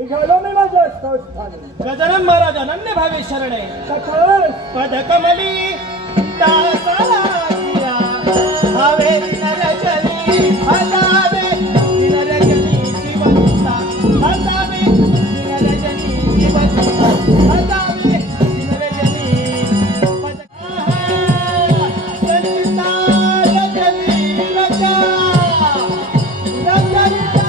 निघालो मी माझ्या स्थानी. गजानन महाराज अनन्य भावे शरणे. सखल पद कमली दासाला किया भावे नरजनी हजावे नरजनी जीवंता हजावे नरजनी जीवंता हजावे नरजनी पद संता रजनी रजा रजनीता.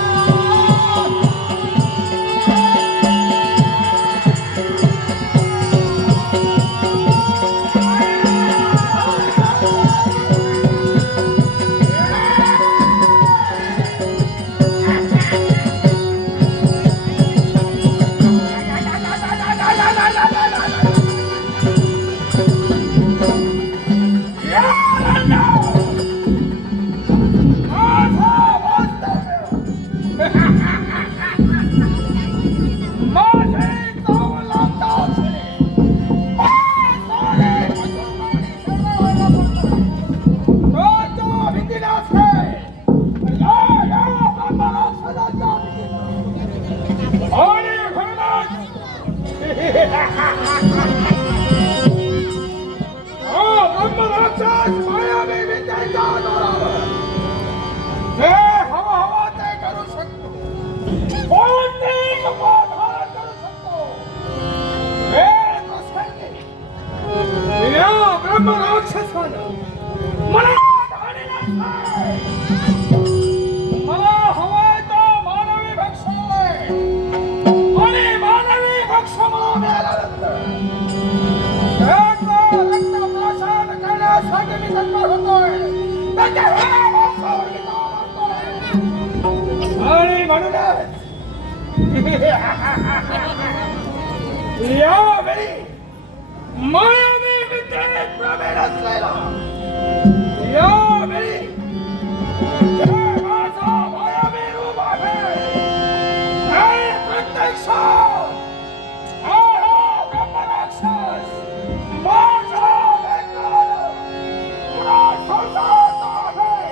आणि म्हणूनच यावेळी मायावी विद्येत प्रवीण असलेला यावेळी माझा मायावी रूप आहे हे प्रत्यक्ष ब्रह्मराक्षस माझा वेताळ पुन्हा संसार आहे.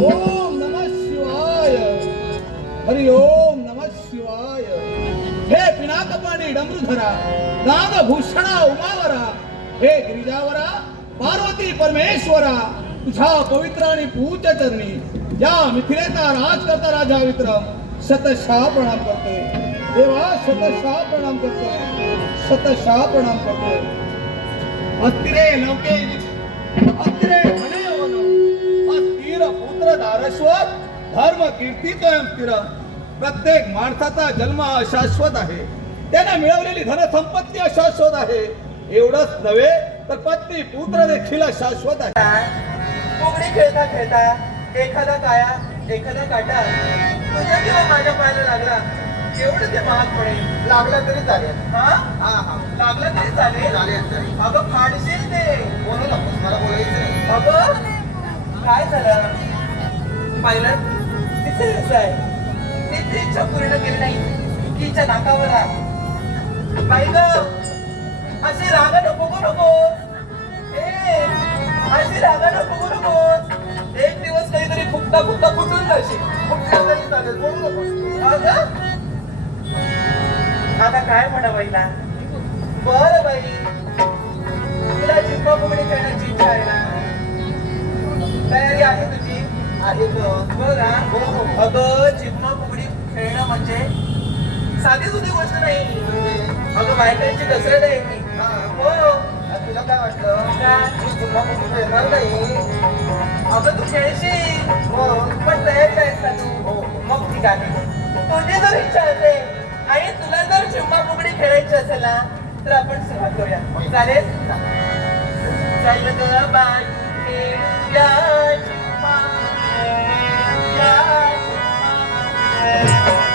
ओम नमः शिवाय. हरि ओम नमः शिवाय. हे पिनाकपाणी डमरुधरा नागभूषणा उमावरा हे गिरिजावरा पार्वती परमेश्वरा तुझ्या पवित्र आणि पूज्य चरणी या मिथिलेचा राज करता राजा विक्रम शतशः प्रणाम करतोय. देवा शतशः प्रणाम करतोय. शतशः प्रणाम करतोय. अस्तिरे लौके अस्तिरे म्हणे अस्थिर पुत्र दारस्वत धर्म कीर्ती स्थिर. प्रत्येक माणसाचा जन्म अशाश्वत आहे. त्याने मिळवलेली धनसंपत्ती अशाश्वत आहे. एवढंच नव्हे तर पत्नी पुत्र देखील शाश्वत आहे. फुगडी खेळता खेळता एखादा काया एखादा काटा तुझ्या किंवा माझ्या पायाला लागला एवढं ते महाग पडेल. लागला तरी चालेल. लागला तरी चालेल. अगं फाडशील ते. बोलू नकोस, मला बोलायचं नाही. अगं काय झालं पाहिलं तिथे असं आहे. तिथे इच्छा पूर्ण केली नाही तिच्या नाकावर बाई ग अशी रागानं बघू नको. अशी रागानं बघू नको. एक दिवस काहीतरी फुकता फुकता फुटून जाशील. कुठल्या तरी चालेल, बोलू नकोस. अगं आता काय म्हणा बाईला. बरं बाई तुला चिंपा फुगडी खेळण्याची इच्छा आहे ना. तयारी आहे तुझी. आहे बघा अगं चिपमा फुगडी खेळणं म्हणजे साधी सुधी गोष्ट नाही. अगं बायकांची कसरत आहे ती. हो. तुला काय वाटलं तुला येणार नाही. अगं तू खेळशील हो. पण तयारी आहेस का तू. हो ठीक आहे. तुझी जर इच्छा असेल आणि तुला जर चिम्मा फुगडी खेळायची असेल ना तर आपण सुरुवात करूया. चालेल? चल ग बाई खेळूया चिम्मा फुगडी, खेळूया चिम्मा फुगडी.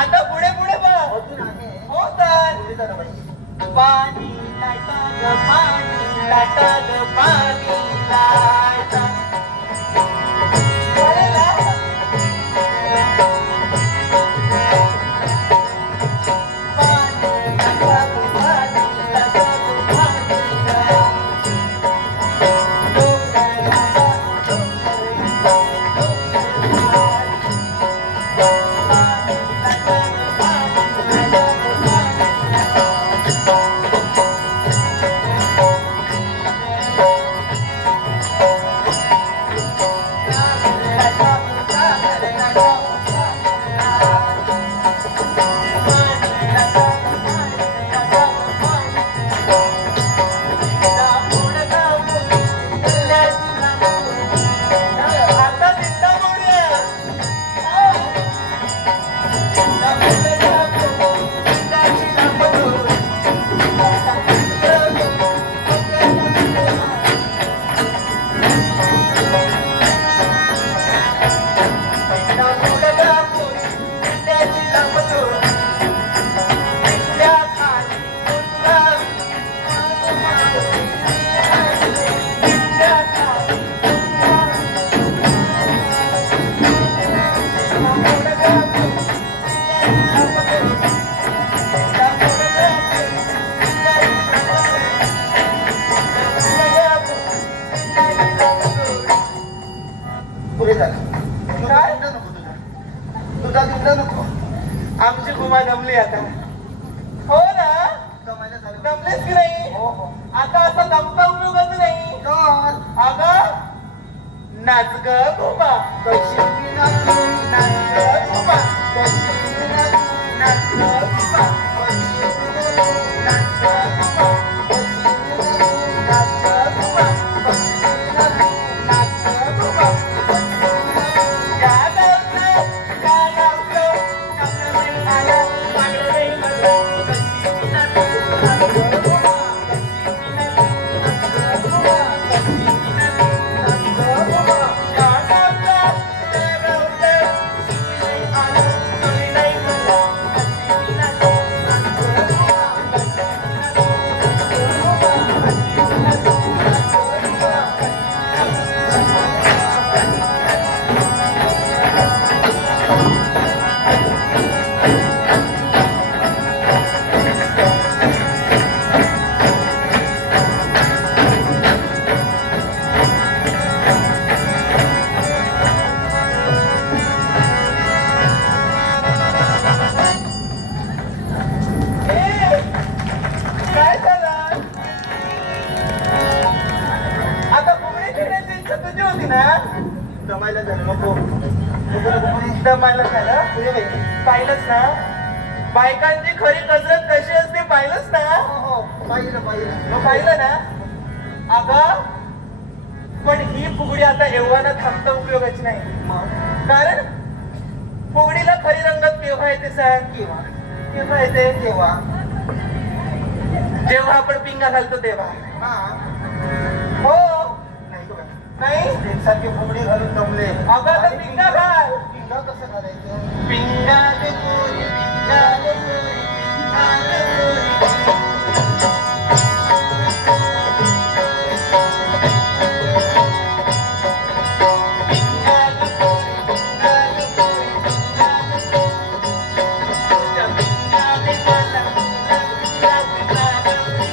आता पुढे पुढे बघ. अजून आहे. हो तर पुढे जा ना बाई. पाणी लाटा ग पाणी लाटा ग पाणी लाटा. अरे ला. पाणी लाटा ग पाणी लाटा ग पाणी लाटा. पुढे जा. काय? तुझा नको तुझा. तुझा दिवसा नको. आमची गुमा जमली आता. हो ना जमायला झालं. जमलेच की नाही. हो हो. आता असं दमता उपयोगच नाही. कर. अगं नाच ग गुमा. कशी मी नाचू. नाच ग गुमा. कशी मी नाचू. नाच ग गुमा. कशी मी नाचू. नाच ग गुमा. कशी मी नाचू. नाच ग गुमा. कशी मी नाचू. नाच ग गुमा. या गावचं आपलं नाही आलं, चांगलं नाही म्हणलं. कशी मी नाचू. नाच ग गुमा. कशी मी नाचू. नाच ग गुमा. कशी मी नाचू. नाच ग गुमा. या गावचं नाही आलं, कोणी नाही म्हणलं. कशी मी नाचू. नाच ग गुमा. कशी मी नाचू. नाच ग गुमा. कशी मी नाचू. नाच ग गुमा. दमायला झालं तुझ्या बाई पाहिलंच ना बायकांची खरी कसरत कशी असते पाहिलंच ना हो पाहिलं पाहिलं मग पाहिलं ना अगं पण ही फुगडी आता एवढा थांबता उपयोगाची नाही मग कारण फुगडीला खरी रंगत केव्हा येते सांग केव्हा केव्हा येते केव्हा जेव्हा आपण पिंगा घालतो तेव्हा हा हो नाही तो काय नाही एकसारखे फुगडी घालून जमले अगं आता पिंगा घाल पिंगा कसं घालायचं पिंगा ग पोरी, पिंगा ग पोरी, पिंगा ग पोरी. पिंगा ग पोरी, पिंगा ग पोरी, पिंगा ग पोरी. तुझ्या पिंगाने मला पिंगा, पिंगा ग पोरी.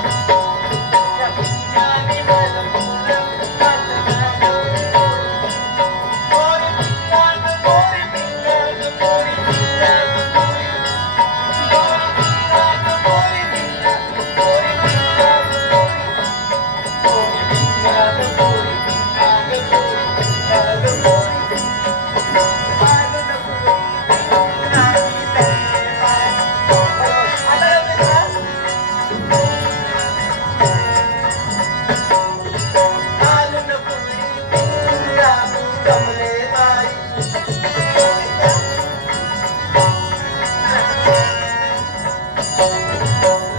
तुझ्या पिंगाने मला पिंगा, पिंगा, पिंगा ग पोरी. पोरी पिंगा ग पोरी, पिंगा ग पोरी, पिंगा ग पोरी. पोरी पिंगा ग पोरी, पिंगा, पोरी पिंगा ग पोरी. पोरी पिंगा ग पोरी, पिंगा ग पोरी, पिंगा ग पोरी. पागल पोरी, नाही ते पाय. आता रमेश ना? घालून फुगडी पिंगा जमले बाई.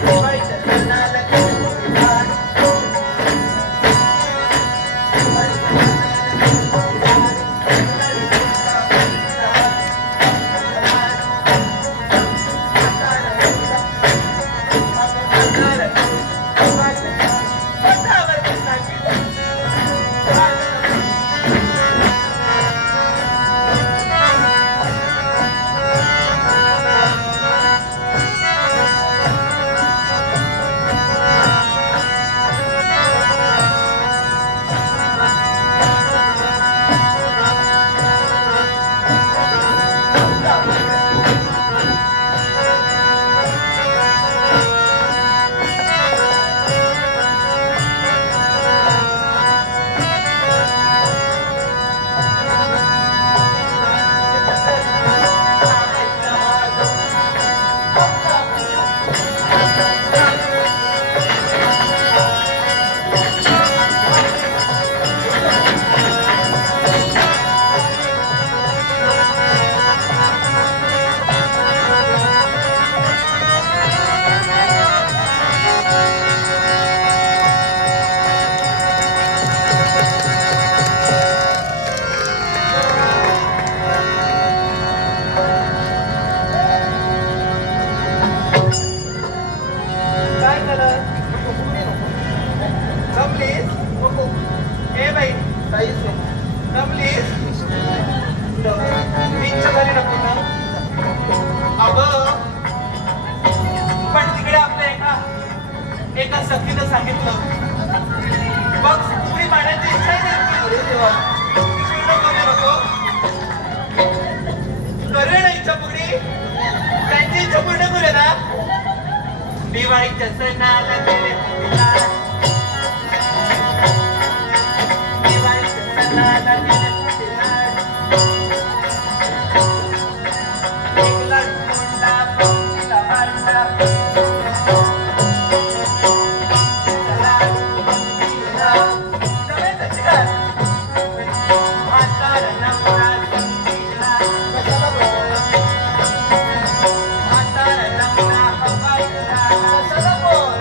दिवाळीच्या सणाला किती भारी. काय झालं जमलीस ए बाई काहीच नाही जमलीस इच्छा झाली नको ना अगं पण तिकडे आपल्या एका सखीनं सांगितलं बघ पुरी पाण्याची इच्छा आहे अरे त्यांची. देवा पूर्ण करू नको करूया ना इच्छा पुरी त्यांची इच्छा पूर्ण करूया ना दिवाळीच्या सणाला गेले फिरायला. दिवाळीच्या सणाला गेले फिरायला. एक लटकोंडा पंक्तीला मांडला. लाडू पंक्तीला. जमेल तशी का? म्हातारा नवरा पंक्तीला. कशाला बोल म्हातारा नवरा हवाईला. कशाला बोल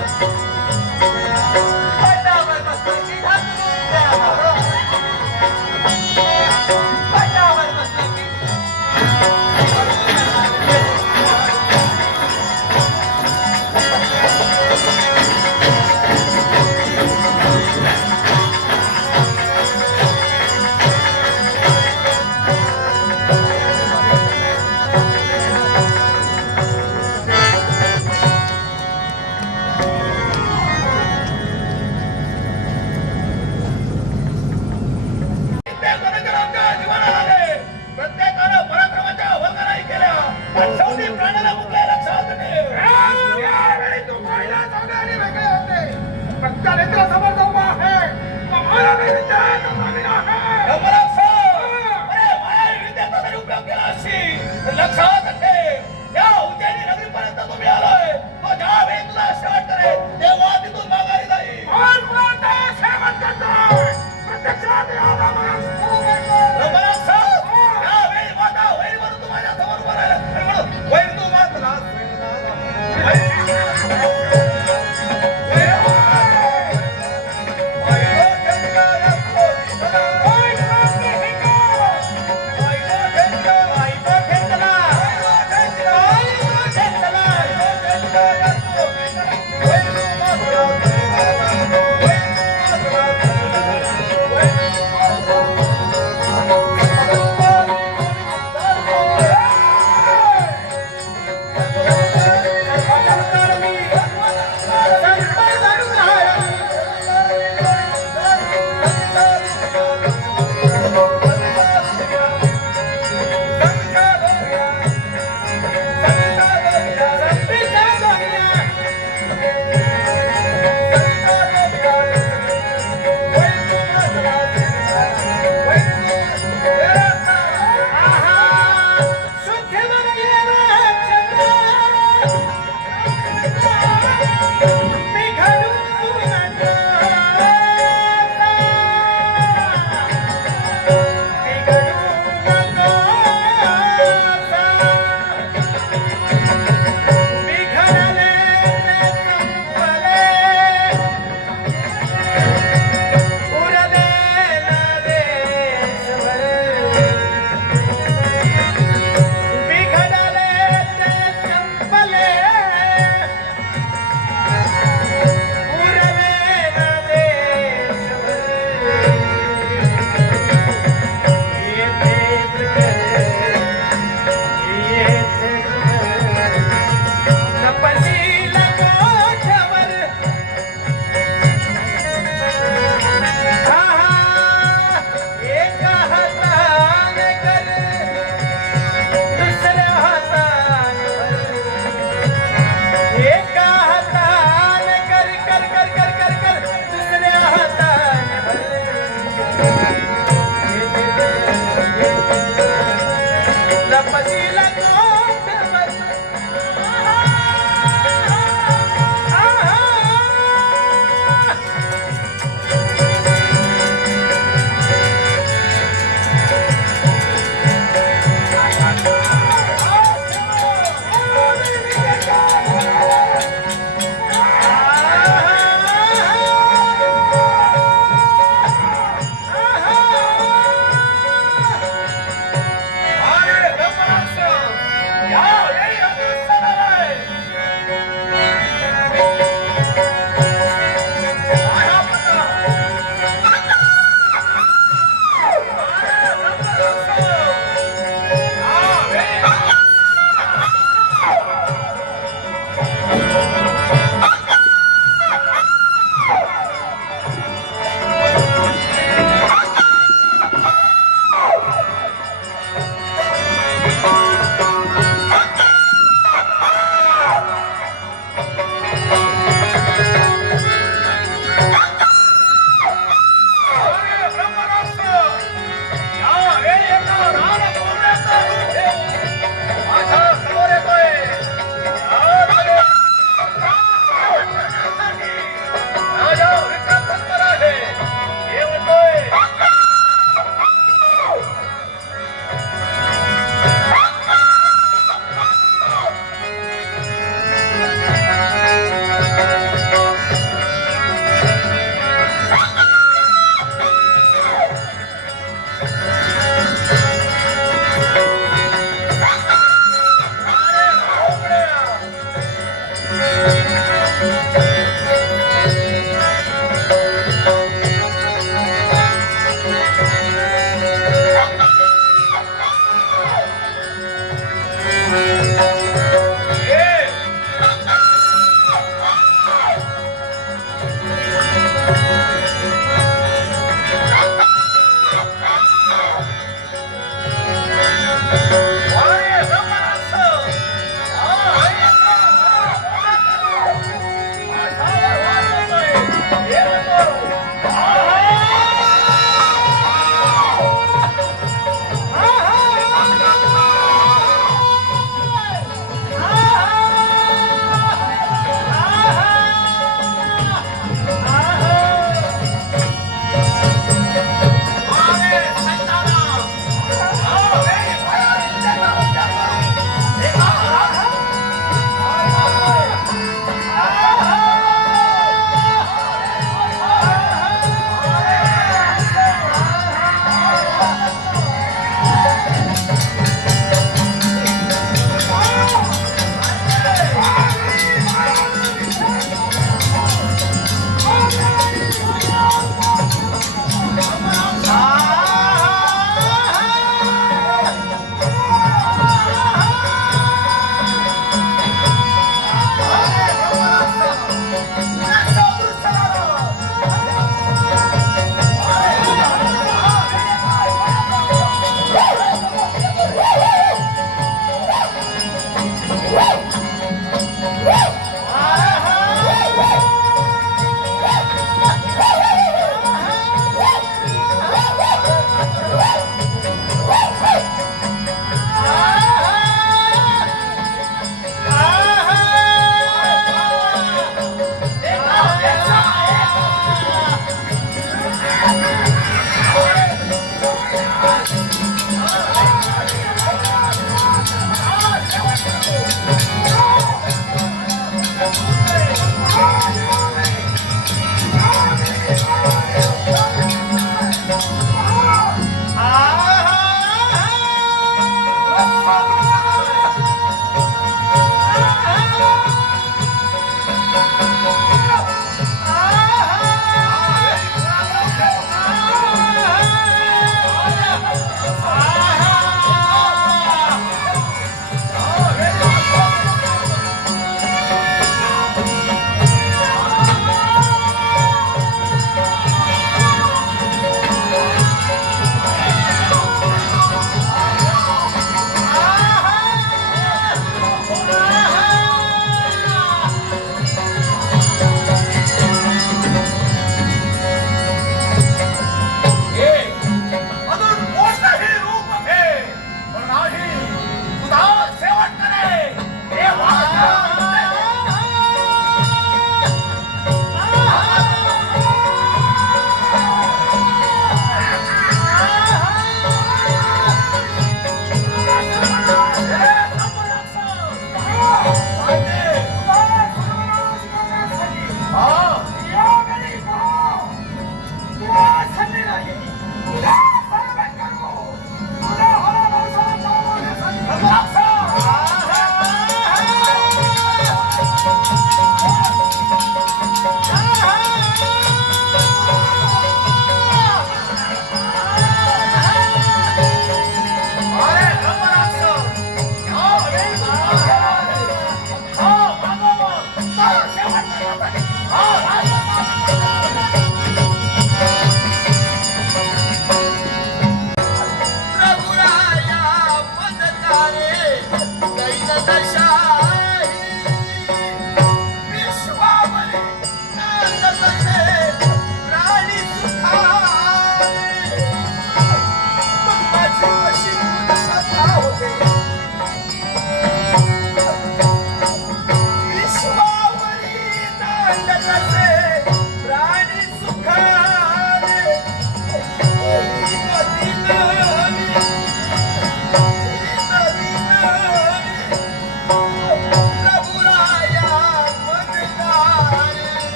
Wait,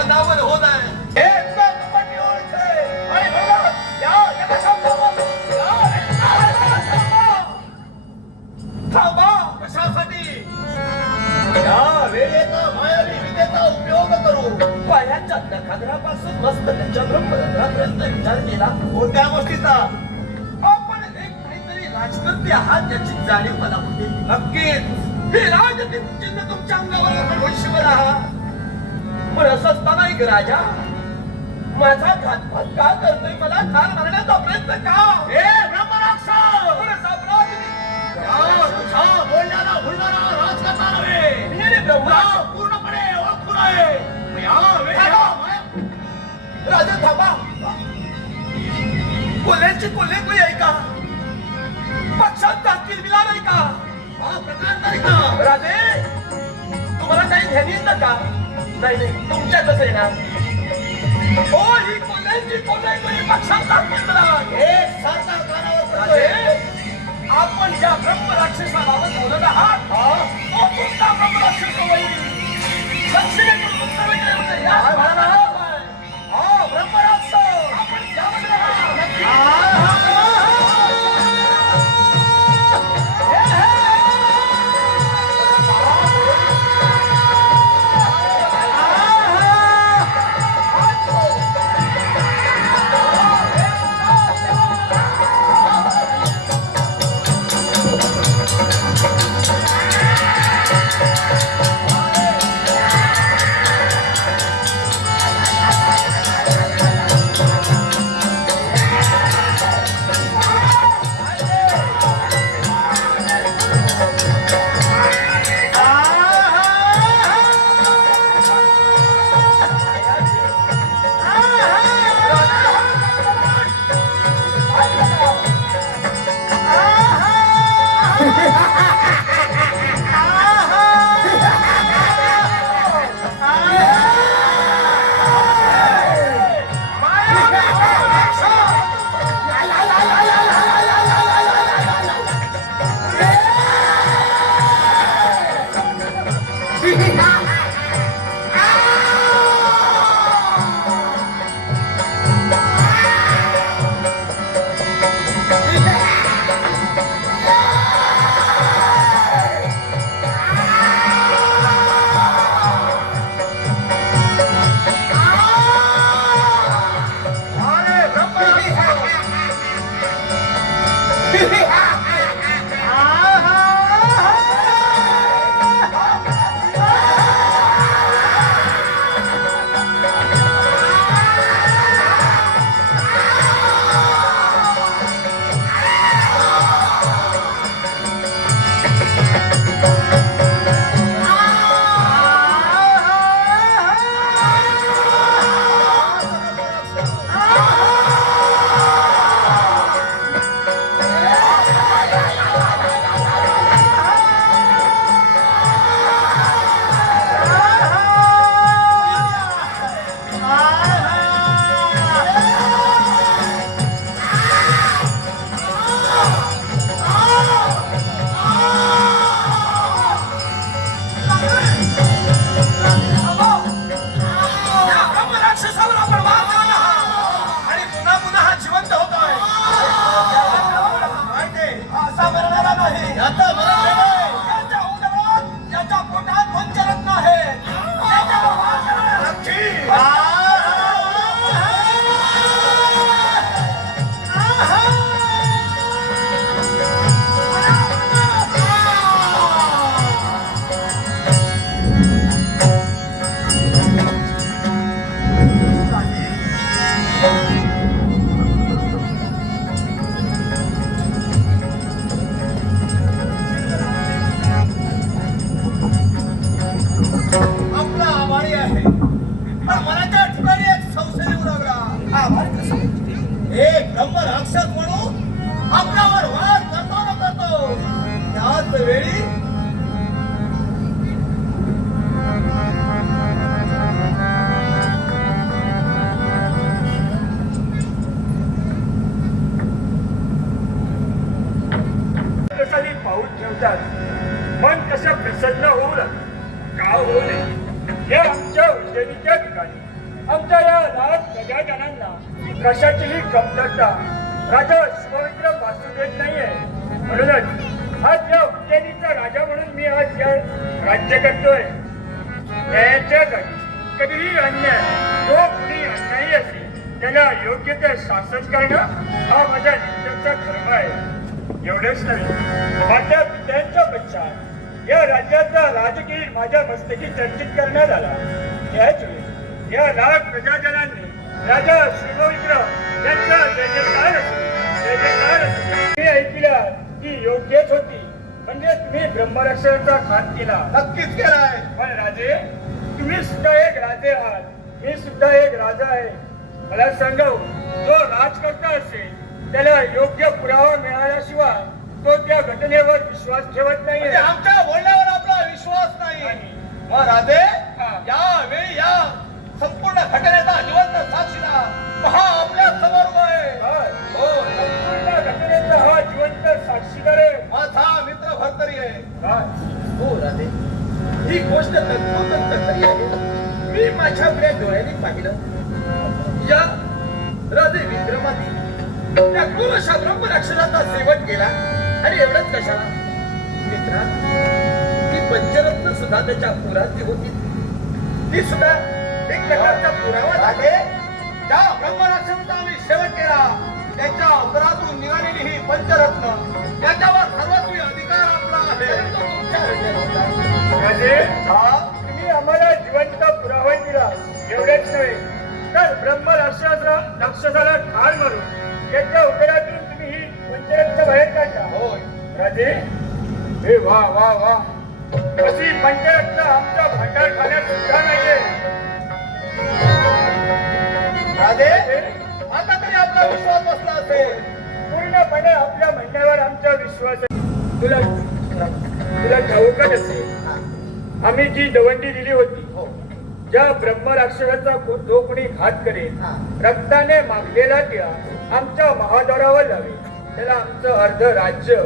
अनावर होत आहे. एकदम कपटी ओळखे. आणि म्हणून या शब्दापासून थांबा. कशासाठी? या वेळेचा मायावी विद्येचा उपयोग करू. पायाच्या नखाग्रापासून मस्तकाच्या ब्रह्मरंध्रापर्यंत विचार केला. कोणत्या गोष्टीचा? आपण एक काहीतरी राजकर्ते आहात याची जाणीव मला होती. नक्कीच हे राजतीत चिन्ह तुमच्या अंगावर आपण वैश्वर आहात. पण असं असताना एक राजा माझा घातपात का करतोय? मला ठार मारण्याचा प्रयत्न का? हे ब्रह्मराक्षस! पण साम्राज्य तुझ्या बोलण्याला भुलणारा राजकर्ता नव्हे. मी रे ब्रह्मा पूर्णपणे ओळखून आहे. या वेळेला राजा थांबा. कोल्ह्यांची कोल्हे आहे का? पक्षात जातील मिळाला नाही का? हा प्रकार नाही का? राजे तुम्हाला काही ध्यान येतं का? नाही नाही तुमच्यातच येणार. हो ही कोल्ह्यांची कोल्हे पक्षात जातील मिळाला. एक सारखा कानावर राजे आपण ज्या ब्रह्मराक्षसाबाबत बोलत आहात तो तुमचा ब्रह्मराक्षस होईल. दक्षिणेतून उत्तरेकडे होते. या हा ब्रह्मराक्षस आपण त्यामध्ये आहात. मन कसं प्रसन्न होईल का होऊ नये हे आमच्या उज्जैनीच्या ठिकाणी आमच्या या लाख प्रजाजनांना कशाचीही कमतरता राजा शिवमित्र भासू देत नाहीये. म्हणूनच आज या उज्जैनीचा राजा म्हणून मी आज या राज्य करतोय. न्यायाच्या जागी कधीही अन्याय जो कुणी अन्यायी असेल त्याला योग्य ते शासन करणं हा माझ्या नित्याचा धर्म आहे. एवढेच नाही, माझ्या पित्यांच्या पश्चात या राज्याचा राजकीय माझ्या मस्तकी चर्चित करण्यात आला. याच वेळी या लाख प्रजाजनांनी राजा शिवमित्र यांचा जय जयकार असो, जय जयकार असो. मी ऐकलं की योग्यच होती, म्हणजे तुम्ही ब्रह्मरक्षाचा घात केला. नक्कीच केलाय. पण राजे, तुम्ही सुद्धा एक राजे आहात, मी सुद्धा एक राजा आहे. मला सांगा, जो राजकर्ता असेल त्याला योग्य पुरावा मिळाल्याशिवाय तो त्या घटनेवर विश्वास ठेवत नाही. म्हणजे आमच्या बोलण्यावर आपला विश्वास नाही. मग राजे, यावेळी या संपूर्ण घटनेचा जिवंत साक्षीदार पहा आपल्या समोर उभा आहे. हो, संपूर्ण घटनेचा हा जिवंत साक्षीदार आहे. माझा मित्र भरतरी आहे. हो राधे, ही गोष्ट तंतोतंत खरी आहे. मी माझ्या आपल्या डोळ्यांनी पाहिलं. या राधे विक्रमाने त्या क्रूरशा ब्रह्मराक्षसाचा सेवन केला. आणि एवढंच कशाला मित्रा, ती पंचरत्न सुद्धा त्याच्या पुरातली होती. ती सुद्धा एक प्रकारचा पुरावा राजे, त्या ब्रह्मराक्षसाचा आम्ही सेवन केला. त्याच्या अंतरातून निघालेली ही पंचरत्न त्याच्यावर सर्वस्वी अधिकार आपला आहे. राजे, तुम्ही आम्हाला जिवंत पुरावा दिला. एवढेच नव्हे तर ब्रह्मराक्षसाला ठार मारून त्याच्या उदरातून तुम्ही ही पंचरत्न बाहेर काढला. होय राजे, हे वा वा वा, अशी पंचरत्न आमच्या भांडारखान्यात सुद्धा नाहीये. राजे, आता तरी आपला विश्वास बसला असेल. पूर्णपणे आपल्या म्हणण्यावर आमचा विश्वास आहे. तुला ठाऊकच असेल, आम्ही जी दवंडी दिली होती, ज्या ब्रह्मराक्षसाचा जो कोणी घात करेल रक्ताने मागलेला त्या आमच्या महाद्वारावर लावेल, त्याला आमचं अर्ध राज्य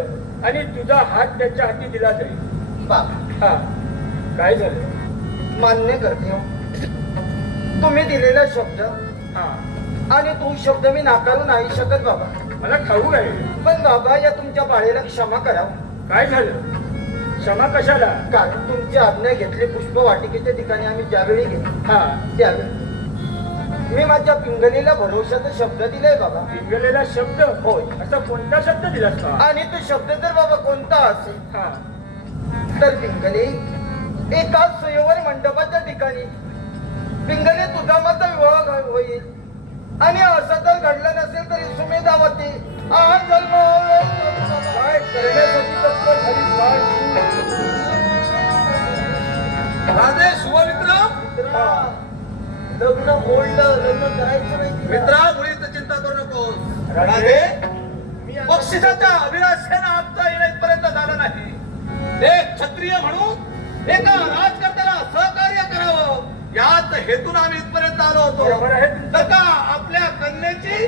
आणि तुझा हात त्याच्या हाती दिला जाईल. बाबा, हा, काय झालं? मान्य करते हो. तुम्ही दिलेला शब्द हा, आणि तो शब्द मी नाकारू नाही शकत बाबा. मला ठाऊक आहे. पण बाबा, या तुमच्या बाळेला क्षमा करा. काय झालं? क्षमा कशाला? कारण तुमची आज्ञा घेतली पुष्पवाटिकेच्या ठिकाणी आम्ही ज्यावेळी गेलो हा, त्यावेळी मी माझ्या पिंगलीला भरोशाचा शब्द दिलाय बाबा. पिंगलेला शब्द? होय. असा कोणता शब्द दिलास का? आणि तो शब्द जर बाबा कोणता असेल हा, तर पिंगले एका स्वयंवर मंडपाच्या ठिकाणी पिंगले तुझा माझा विवाह होईल. आणि असं जर घडलं नसेल तरी सुमेधावती हा जन्म काय करण्यासाठी तत्पर झालीस बाळ? राजे शुभमित्र, लग्न मोडलं, लग्न करायचं नाही. मित्रा मुळीच चिंता करू नकोस. राजे, राजे, बक्षिसाच्या अभिलाषेनं आमचा येणं इथपर्यंत झालं नाही. एक क्षत्रिय म्हणून एका राजकर्त्याला सहकार्य करावं याच हेतून आम्ही इथपर्यंत आलो होतो. बरोबर आहे तुमचं. तर का आपल्या कन्येची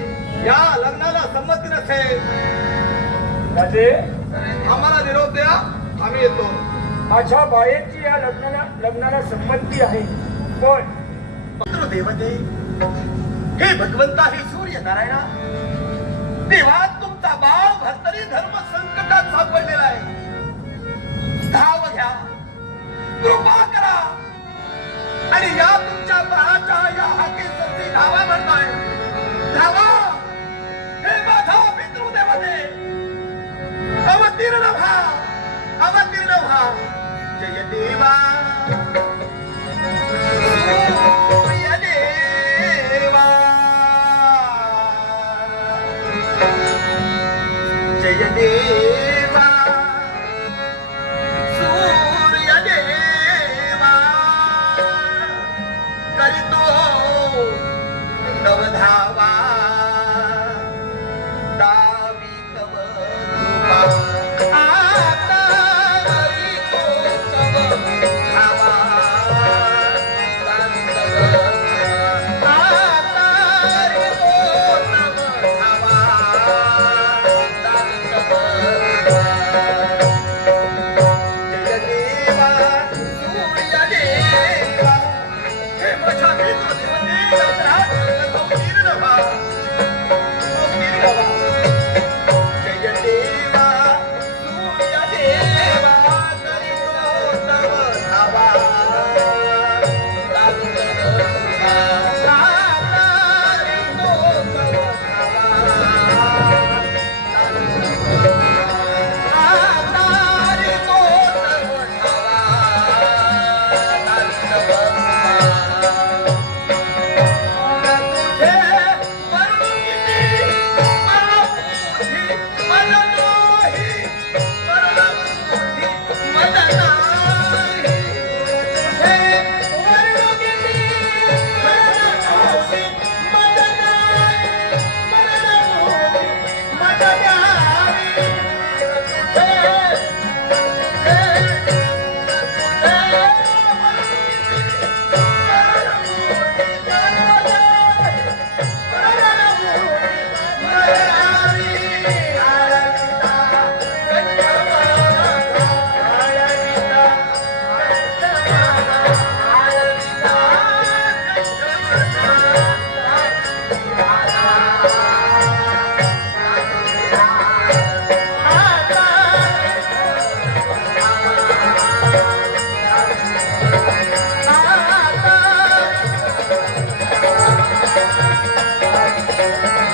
या लग्नाला संमती नसेल, राजे, आम्हाला निरोप द्या, आम्ही येतो. माझ्या बाळेची या लग्नाला संमती आहे. पण देवते, हे भगवंता, हे सूर्य नारायणा, तेव्हा तुमचा बाळ भरतरी धर्म संकटात सापडलेला आहे. धाव घ्या, कृपा करा आणि या तुमच्या बाळाच्या या हाकेसाठी धावा म्हणताय. धावा, हे माझा पितृदेवते, अवतीर्ण व्हा, अवतीर्ण व्हा. जय देवा, सूर्य देवा, जय देवा, सूर्य देवा, करितो नवधावा, दावी तव कृपा. आता करितो तव धावा, दावी तव कृपा. आता करितो तव धावा, दावी तव कृपा. जय देवा, सूर्य देवा, हे माझ्या मित्र देवतेला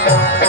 रे